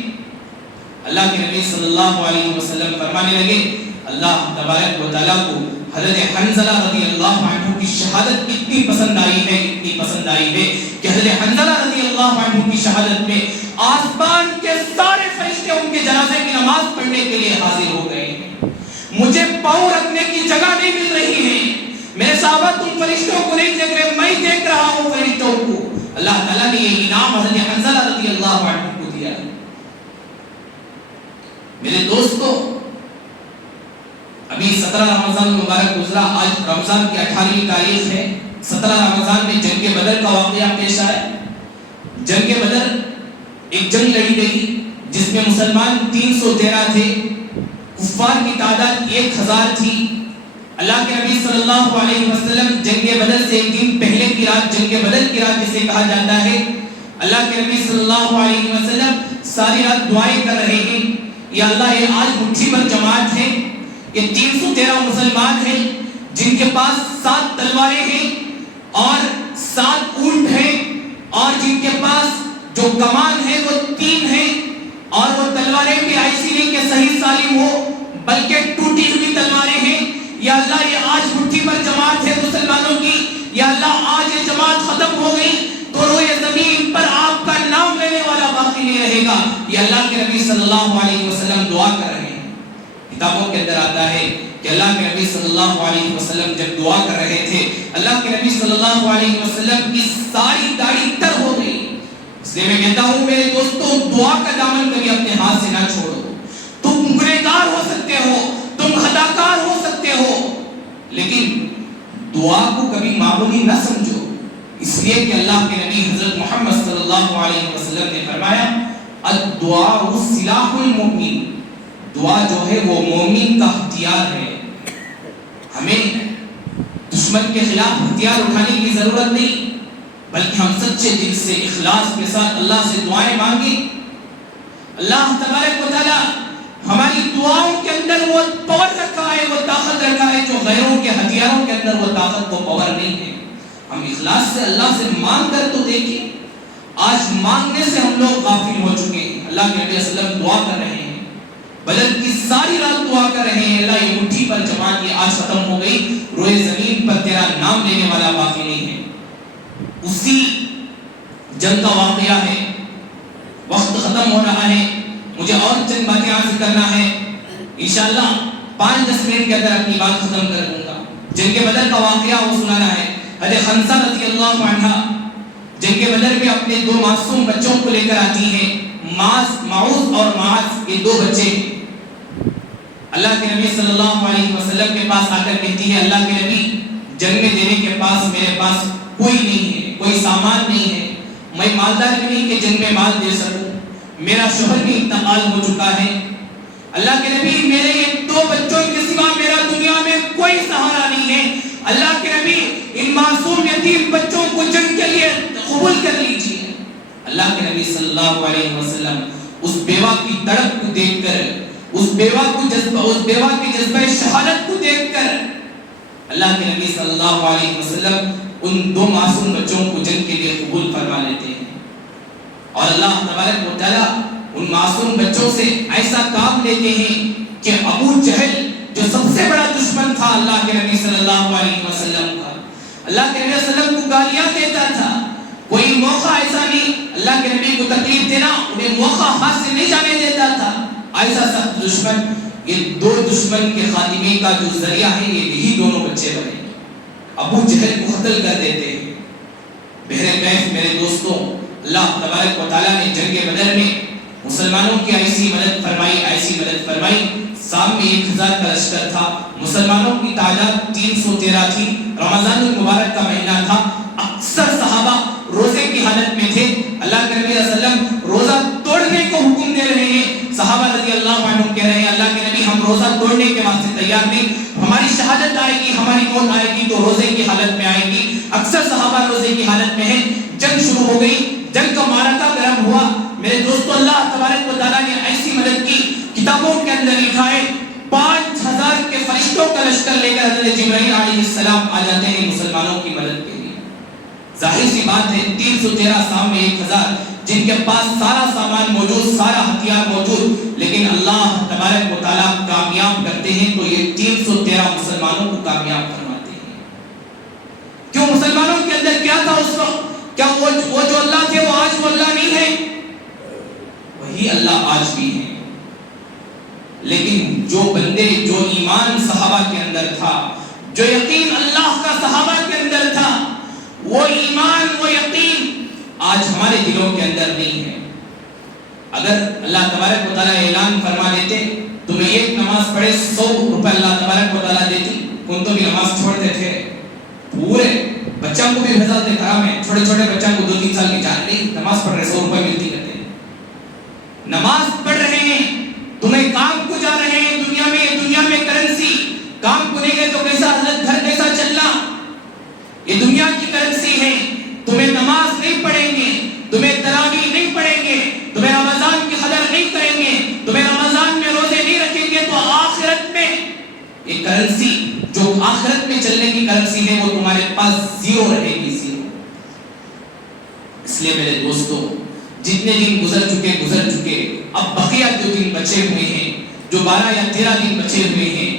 اللہ کے نبی صلی اللہ علیہ وسلم فرمانے لگے اللہ تبارک و تعالیٰ کو حضرت حنظلہ رضی اللہ عنہ کی شہادت اتنی پسند آئی ہے، اتنی پسند آئی ہے کہ حضرت حنظلہ رضی اللہ عنہ کی شہادت میں آسمان کے سارے فرشتے ان کے جنازے کی نماز پڑھنے کے لیے حاضر ہو گئے ہیں۔ مجھے پاؤں رکھنے کی جگہ نہیں مل رہی ہے، میرے صحابہ تم فرشتوں کو نہیں دیکھ رہے، میں دیکھ رہا ہوں فرشتوں کو۔ اللہ تعالیٰ نے یہ انعام حضرت حنظلہ رضی اللہ عنہ کو دیا۔ میرے دوستو ابھی 17 رمضان مبارک گزرا، آج رمضان کی 18ویں تاریخ ہے۔ 17 رمضان میں جنگ بدر کا واقعہ پیش آیا۔ جنگ بدر ایک جنگ لڑی گئی جس میں مسلمان 313 تھے، کفار کی تعداد 1000 تھی۔ اللہ کے نبی صلی اللہ علیہ وسلم جنگ بدر سے ایک دن پہلے کی رات، جنگ بدر کی رات جسے کہا جاتا ہے، اللہ کے نبی صلی اللہ علیہ وسلم ساری رات دعائیں کر رہے ہیں یا اللہ یہ آج مٹھی پر جماعت ہے، یہ 313 مسلمان ہیں جن کے پاس 7 تلواریں ہیں اور 7 اونٹ ہیں، اور جن کے پاس جو کمان ہے وہ 3 ہیں، اور وہ تلواریں بھی ایسی نہیں کہ صحیح سالم ہو بلکہ ٹوٹی ہوئی تلواریں ہیں۔ یا اللہ یہ آج مٹھی پر جماعت ہے مسلمانوں کی، یا اللہ آج یہ جماعت ختم ہو گئی تو روئے زمین پر آپ کا نام لینے والا باقی نہیں رہے گا۔ یہ اللہ کے نبی صلی اللہ علیہ وسلم دعا کر رہے ہیں۔ کتابوں کے اندر آتا ہے کہ اللہ کے نبی صلی اللہ علیہ وسلم جب دعا کر رہے تھے، اللہ کے نبی صلی اللہ علیہ وسلم کی ساری داڑھی تر ہو گئی۔ اس لیے میں کہتا ہوں میرے دوستوں دعا کا دامن کبھی اپنے ہاتھ سے نہ چھوڑو۔ تم گنہگار ہو سکتے ہو، تم خطاکار ہو سکتے ہو، لیکن دعا کو کبھی معمولی نہ سمجھو، اس لیے کہ اللہ کے نبی حضرت محمد صلی اللہ علیہ وسلم نے فرمایا الدعاء سلاح المؤمن، دعا جو ہے وہ مومن کا ہتھیار ہے۔ ہمیں دشمن کے خلاف ہتھیار اٹھانے کی ضرورت نہیں، بلکہ ہم سچے دل سے اخلاص کے ساتھ اللہ سے دعائیں مانگیں۔ اللہ تبارک و تعالیٰ ہماری دعاؤں کے اندر وہ پاور رکھا ہے، وہ طاقت رکھا ہے جو غیروں کے ہتھیاروں کے اندر وہ طاقت وہ پاور نہیں ہے۔ ہم اخلاص سے اللہ سے مانگ کر تو دیکھیں۔ آج مانگنے سے ہم لوگ غافل ہو چکے ہیں۔ اللہ کے نبی صلی اللہ علیہ وسلم دعا کر رہے ہیں، بدر کی ساری رات دعا کر رہے ہیں اللہ یہ مٹھی پر جماعت یہ آج ختم ہو گئی، روئے زمین پر تیرا نام لینے والا باقی نہیں ہے۔ اسی جنگ کا واقعہ ہے، وقت ختم ہو رہا ہے، مجھے اور چند باتیں عرض کرنا ہے، انشاءاللہ 5-10 منٹ کے اندر اپنی بات ختم کر دوں گا۔ جنگ بدر کا واقعہ وہ سنانا ہے۔ حضرت حنظلہ رضی اللہ عنہ جنگ بدر میں اپنے 2 معصوم بچوں کو لے کر آتی ہیں، معوذ اور معاذ، یہ 2 بچے اللہ کے نبی صلی اللہ علیہ وسلم کے پاس آ کر کہتی ہے اللہ کے نبی جنگ میں دینے کے پاس میرے پاس کوئی نہیں ہے، کوئی سامان نہیں ہے، میں مالدار بھی نہیں کہ جنگ میں مال دے سکوں، میرا شوہر بھی انتقال ہو چکا ہے، اللہ کے نبی میرے یہ 2 بچوں کے سوا میرا دنیا میں کوئی سہارا نہیں ہے، اللہ کے نبی ان معصوم یتیم بچوں کو جنگ کے لیے قبول کر لیجیے۔ اللہ کے نبی صلی اللہ علیہ وسلم اس بیوہ کی تڑپ کو دیکھ کر، اس بیوہ کے جذبہ شہادت کو دیکھ کر اللہ کے نبی صلی اللہ علیہ وسلم ان 2 معصوم بچوں کو جنگ کے لیے قبول فرما لیتے ہیں، اور اللہ تبارک و تعالیٰ ان معصوم بچوں سے ایسا کام لیتے ہیں کہ ابو جہل جو سب سے بڑا دشمن تھا اللہ کے نبی صلی اللہ علیہ وسلم کا، اللہ کے نبی صلی اللہ علیہ وسلم کو گالیاں دیتا تھا، کوئی موقع ایسا نہیں اللہ کے نبی کو تکلیف دینا، انہیں موقع ہاتھ سے نہیں جانے دیتا تھا، ایسا سخت دشمن۔ یہ 2 دشمن کے خاتمے کا جو ذریعہ ہے یہ یہی دونوں بچے بنے، ابو جہل کو قتل کر دیتے ہیں۔ بہرکیف میرے دوستوں اللہ تبارک و تعالیٰ نے جنگ بدر میں مسلمانوں کی ایسی مدد فرمائی، سامنے 1000 کا لشکر تھا، مسلمانوں کی تعداد 313 تھی، رمضان المبارک کا مہینہ تھا، اکثر صحابہ روزے کی حالت میں تھے، اللہ کے نبی صلی اللہ علیہ وسلم روزہ توڑنے کو حکم دے رہے ہیں، صحابہ رضی اللہ عنہ کہہ رہے ہیں اللہ کے نبی ہم روزہ توڑنے کے واسطے تیار نہیں، ہماری شہادت آئے گی، ہماری موت آئے گی تو روزے کی حالت میں آئے گی، اکثر صحابہ روزے کی حالت میں ہیں، جنگ شروع ہو گئی، جنگ کا معرکہ گرم ہوا، میرے دوستو اللہ تبارک و تعالیٰ نے ایسی مدد کی، کتابوں کے اندر لکھا ہے 5000 کے فرشتوں کا لشکر لے کر حضرت جبرائیل علیہ السلام آ جاتے ہیں مسلمانوں کی مدد کے لیے۔ ظاہر سی بات ہے 313 سامنے 1000 جن کے پاس سارا سامان موجود، سارا ہتھیار موجود، لیکن اللہ تبارک و تعالیٰ کامیاب کرتے ہیں تو یہ 313 مسلمانوں کو کامیاب فرماتے ہیں۔ کیوں؟ مسلمانوں کے اندر کیا تھا اس وقت؟ کیا وہ جو اللہ تھے وہ آج وہ اللہ نہیں ہے؟ وہی اللہ آج بھی ہے، لیکن جو بندے، جو ایمان صحابہ کے اندر تھا، جو یقین اللہ کا صحابہ کے اندر تھا، وہ ایمان، وہ یقین آج ہمارے دلوں کے اندر نہیں ہے۔ اگر اللہ تبارک و تعالیٰ اعلان فرما دیتے تمہیں ایک نماز پڑھے 100 روپے اللہ تبارک و تعالیٰ دیتی، کون تو بھی نماز چھوڑتے تھے؟ پورے بچوں کو بھی بھیجتے گھر میں، چھوٹے چھوٹے بچوں کو 2-3 سال کی جان نہیں، نماز پڑھ رہے 100 روپے ملتی کہتے ہیں۔ نماز پڑھ رہے ہیں، تمہیں کام کو جا رہے ہیں، دنیا میں کرنسی، کام کو نہیں گئے تو کیسا حالت، گھر کیسا چلنا، یہ دنیا کی کرنسی ہے۔ تمہیں نماز نہیں پڑھیں گے، تمہیں تراویح نہیں پڑھیں گے، تمہیں رمضان کی قدر نہیں کریں گے، تمہیں رمضان میں روزے نہیں رکھیں گے، تو آخرت میں یہ کرنسی جو آخرت میں چلنے کی کرنسی ہے وہ تمہارے پاس زیرو رہے گی، زیرو۔ اس لیے میرے دوستو، جتنے دن گزر چکے، اب بقیہ جو دن بچے ہوئے ہیں، جو 12 یا 13 دن بچے ہوئے ہیں،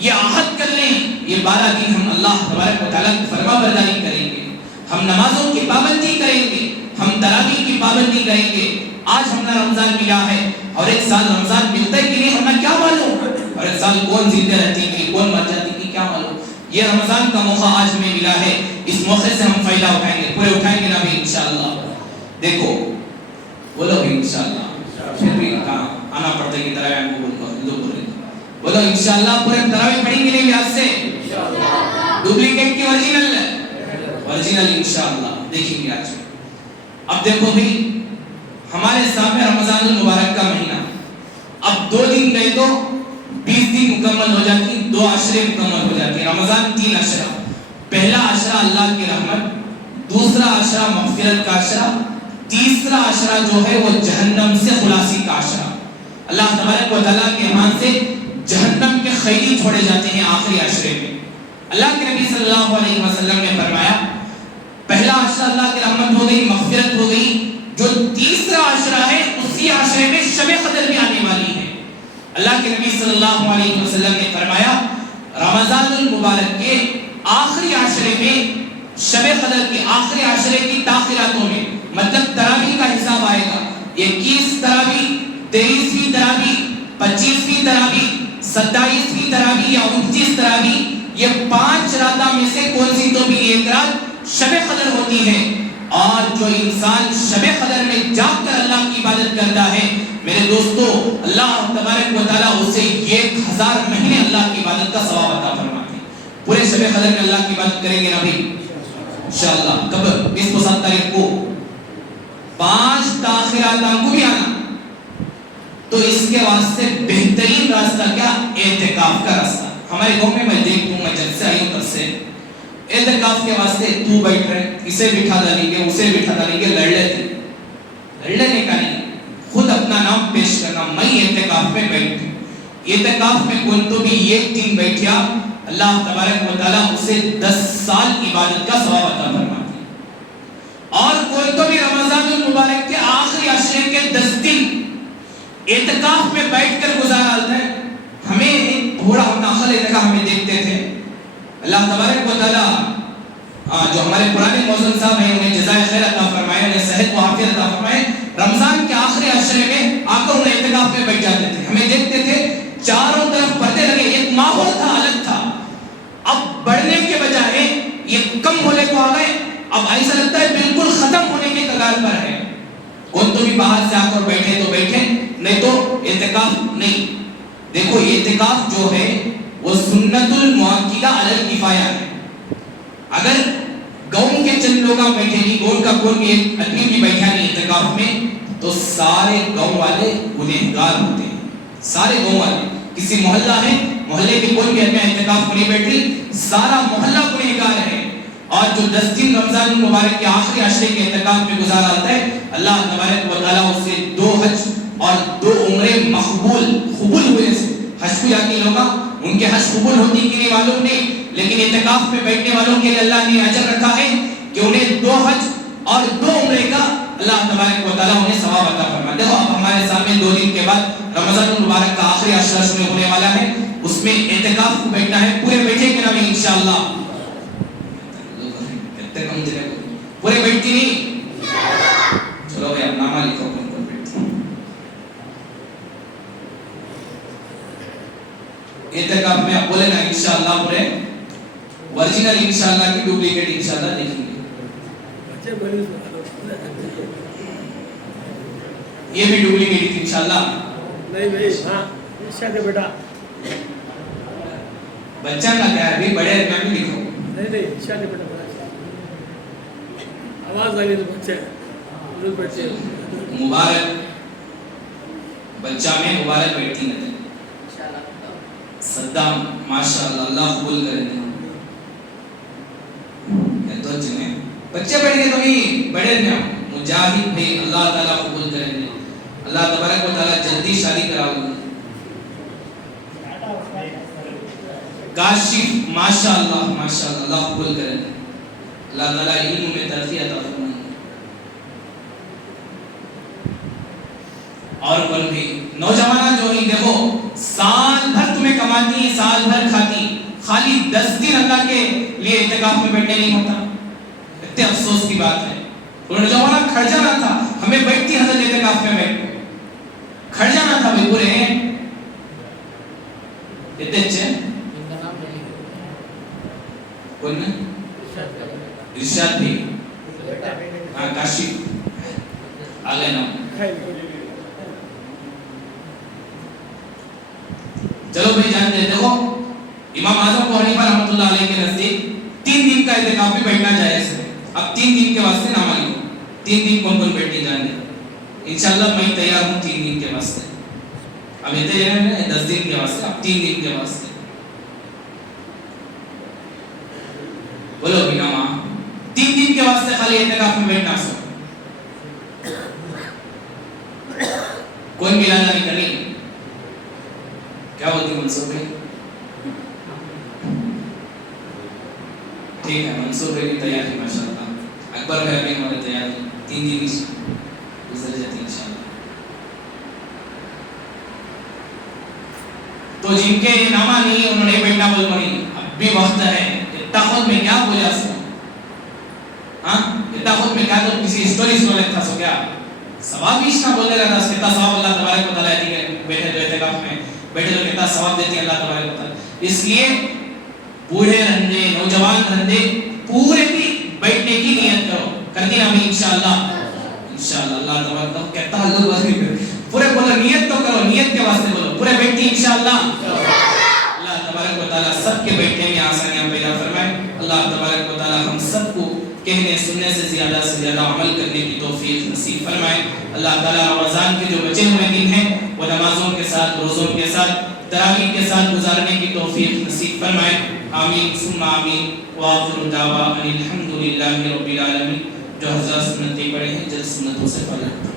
یہ عہد کر لیں یہ 12 دن ہم اللہ تبارک و تعالیٰ کی فرما برداری کریں گے، ہم نمازوں کی پابندی کریں گے، ہم تراویح کی پابندی کریں گے۔ آج ہمیں رمضان ملا ہے، اور ایک سال رمضان ملتا ہے کہ نہیں ہمیں کیا معلوم، اور ایک سال کون زندہ رہتی ہے، کون مر جاتی ہے، کیا معلوم۔ یہ رمضان کا موقع آج ہمیں ملا ہے، اس موقع سے ہم فائدہ اٹھائیں گے، پورے اٹھائیں گے نا بھی انشاءاللہ۔ دیکھو بولو بھی انشاءاللہ، پھر بھی کہاں آنا پڑتا ہے کہ تراویح کو بولو انشاءاللہ، پورے تراویح پڑھیں گے نہیں آج سے، ڈپلیکیٹ کی اوریجنل انشاءاللہ دیکھیں گے آج۔ اب دیکھو بھی ہمارے سامنے رمضان المبارک کا مہینہ، اب 2 دن گئے تو 20 دن مکمل ہو جاتی، 2 عشرے مکمل ہو جاتی۔ رمضان 3 عشرہ، پہلا عشرہ اللہ کی رحمت، دوسرا عشرہ مغفرت کا عشرہ، تیسرا عشرہ جو ہے وہ جہنم سے خلاصی کا عشرہ۔ اللہ تبارک و تعالیٰ کے ہاں سے جہنم کے قیدی چھوڑے جاتے ہیں آخری عشرے میں۔ اللہ کے نبی صلی اللہ علیہ وسلم نے فرمایا پہلا عشرہ اللہ کی رحمت ہو گئی، مغفرت ہو گئی، جو تیسرا عشرہ ہے اسی عشرے میں شب قدر بھی آنے والی ہے۔ اللہ کے نبی صلی اللہ علیہ وسلم نے فرمایا رمضان المبارک کے آخری عشرے میں، شب قدر کے آخری عشرے کی تاخیراتوں میں، مطلب تراویح کا حساب آئے گا، 21 تراویح، 23ویں تراویح، 25ویں تراویح، 27ویں تراویح یا 29 تراویح، یہ 5 راتوں میں سے کون سی تو بھی ایک رات شب قدر ہوتی ہے۔ اور جو انسان شب قدر میں جاگ کر اللہ کی عبادت کرتا ہے، میرے دوستو، اللہ تبارک و تعالیٰ اسے 1000 مہینے اللہ کی عبادت کا ثواب عطا فرماتے ہیں۔ پورے شب قدر میں اللہ کی عبادت کریں گے نا بھی انشاءاللہ۔ کب؟ 20 و 7 تاریخ کو 5 تاخیرات کو بھی آنا، تو اس کے واسطے بہترین راستہ کیا؟ اعتکاف کا راستہ۔ ہمارے گاؤں میں دیکھتا ہوں، میں جب سے آئی ہوں تب سے اعتکاف کے واسطے تو بیٹھ رہے، اسے بٹھا ڈالیں گے، اسے بٹھا ڈالیں گے، لڑ لینے کا نہیں، خود اپنا نام پیش کرنا، میں اعتکاف میں بیٹھتی ہوں۔ اعتکاف میں کون تو بھی ایک دن بیٹھیا، اللہ تبارک و تعالیٰ اسے 10 سال عبادت کا ثواب عطا فرماتے ہیں۔ اور کوئی تو بھی رمضان المبارک کے آخری عشرے کے 10 دن اعتکاف میں بیٹھ کر گزارا ہے۔ ہمیں تھوڑا ہم ناخل اعتکاف ہمیں دیکھتے تھے، اللہ تبارک و تعالیٰ جو ہمارے پرانے موزن صاحب ہیں انہیں جزائے خیر عطا فرمائے، انہیں صحت و عافیت عطا فرمائے، رمضان کے آخری عشرے میں آ کر انہیں اعتکاف میں بیٹھ جاتے تھے، ہمیں دیکھتے تھے چاروں طرف پردے لگے، ایک ماحول تھا، الگ تھا۔ اب بڑھنے کے بجائے یہ کم ہونے کو آ گئے، اب ایسا لگتا ہے بالکل ختم ہونے کے کگار پر ہے۔ کون تو بھی باہر سے آ کر بیٹھے تو بیٹھے، نہیں تو اعتکاف نہیں۔ دیکھو اعتکاف جو ہے وہ سنت المؤکدہ علی الکفایہ ہے۔ اگر گاؤں کے چند لوگ بیٹھے نہیں، گاؤں کا کوئی ایک آدمی بھی بیٹھا نہیں اعتکاف میں، تو سارے گاؤں والے گنہگار ہوتے ہیں، سارے گاؤں والے۔ کسی محلہ ہے، محلے کے کوئی بھی آدمی اعتکاف کو نہیں بیٹھی، سارا محلہ گنہگار ہے۔ اور جو 10 دن رمضان المبارک کے آخری عشرے کے اعتکاف میں گزارا ہوتا ہے، اللہ تبارک و تعالیٰ اسے 2 حج اور 2 عمرے قبول ہوئے سے حج کو یقین ہوگا، ان کے حج قبول ہوتی کہ نہیں معلوم نہیں، لیکن اعتکاف میں بیٹھنے والوں کے لیے اللہ نے اجر رکھا ہے کہ انہیں 2 حج اور 2 عمرے کا اللہ تبارک و تعالیٰ انہیں ثواب عطا فرمائے۔ دیکھو اب ہمارے سامنے 2 دن کے بعد رمضان المبارک کا آخری عشرہ شروع ہونے والا ہے، اس میں اعتکاف کو بیٹھنا ہے، پورے بیٹھے کہ نہ انشاءاللہ، پورے بیٹھتی نہیں، چلو بھائی اب نامہ لکھو کون کون بیٹھتی اعتکاف میں، آپ بولے نا انشاءاللہ پورے، ورجنل انشاءاللہ کی ڈپلیکیٹ انشاءاللہ دیکھیں گے، یہ بھی ڈپلیکیٹ انشاءاللہ نہیں بھائی، ہاں عشاء کے بیٹا بچہ کا کیا ہے بھی، بڑے میں بھی لکھو، نہیں عشاء کے بیٹا آواز آگے تو بچے لوگ بیٹھے مبارک بچہ میں مبارک بیٹھتی نہ صدام ماشاءاللہ اللہ قبول کرے تو جنے بچے بیٹھ گئے تو نہیں بڑے میں مجاہد بھی اللہ تعالیٰ قبول کریں گے، اللہ تبارک و تعالیٰ جلدی شادی کراؤ گے، کاشف ماشاءاللہ ماشاءاللہ اللہ قبول کریں گے، اللہ تعالیٰ علم میں ترقی عطا فرمائے، اور کون بھی نوجوانہ جو نہیں، دیکھو سال بھر تمہیں کماتی ہیں، سال بھر کھاتی، خالی 10 دن اللہ کے لیے اعتکاف میں بیٹھنے نہیں ہوتا، اتنے افسوس کی بات ہے، نوجوانہ کھڑ جانا تھا، ہمیں بیٹھتی حضرت اعتکاف میں بیٹھ کھڑ جانا تھا بھی پورے اتنے اچھے کون نا ارشاد بھی، ہاں کاشف آگے نا، چلو بھائی جانتے ہیں، دیکھو امام اعظم ابو حنیفہ رحمۃ اللہ علیہ کے نزدیک 3 دن کا اعتکاف بھی بیٹھنا جائز ہے، اب 3 دن کے واسطے نامہ لکھو، 3 دن کون کون بیٹھنے جانے، انشاءاللہ میں تیار ہوں 3 دن کے واسطے، اب اتنے جانے ہیں 10 دن کے واسطے، اب 3 دن کے واسطے بولو بھی نامہ، 3 دن کے واسطے خالی اعتکاف میں بیٹھنا سو، کوئی بھی ارادہ نہیں کرنی، کیا ہوتی منصور بھائی؟ ٹھیک ہے منصور بھائی کی تیاری ماشاءاللہ، اکبر بھائی بھی ہمارے تیاری 3 دن گزر جاتی انشاءاللہ، تو جن کے نامہ نہیں انہوں نے بیٹھنا بول پڑی، اب بھی وقت ہے، اتنا خود میں کیا بولا سو، ہاں اتنا خود میں کیا تو کسی سٹوری سنو لیتا سو، کیا ثواب ہی نہ بولے گا، اس کتنا ثواب اللہ تبارک و تعالیٰ دی ہے، بیٹھے تو اعتکاف میں بیٹھے تو کتنا ثواب دیتی ہے اللہ تبارک و تعالیٰ، اس لیے بوڑھے رہندے نوجوان رہندے پورے بھی بیٹھنے کی نیت کرو، کرتی نا بھی انشاءاللہ انشاءاللہ اللہ تبارک و کہتا ہے اللہ پورے بولو نیت تو کرو، نیت کے واسطے بولو، پورے بیٹھتی انشاءاللہ، اللہ تبارک و تعالیٰ سب کے بیٹھنے میں آسانیاں پیدا فرمائے، اللہ تبارک و تعالیٰ ہم سب کو کہنے سننے سے زیادہ عمل کرنے کی توفیق نصیب فرمائے، اللہ تعالیٰ رمضان کے جو بچے ہوئے دن ہیں وہ نمازوں کے ساتھ، روزوں کے ساتھ، تراویح کے ساتھ گزارنے کی توفیق نصیب فرمائے، آمین ثم آمین، وآخر دعوانا الحمدللہ رب العالمین، جو حضرات سنتیں پڑھے ہیں جلد سنتوں سے فالو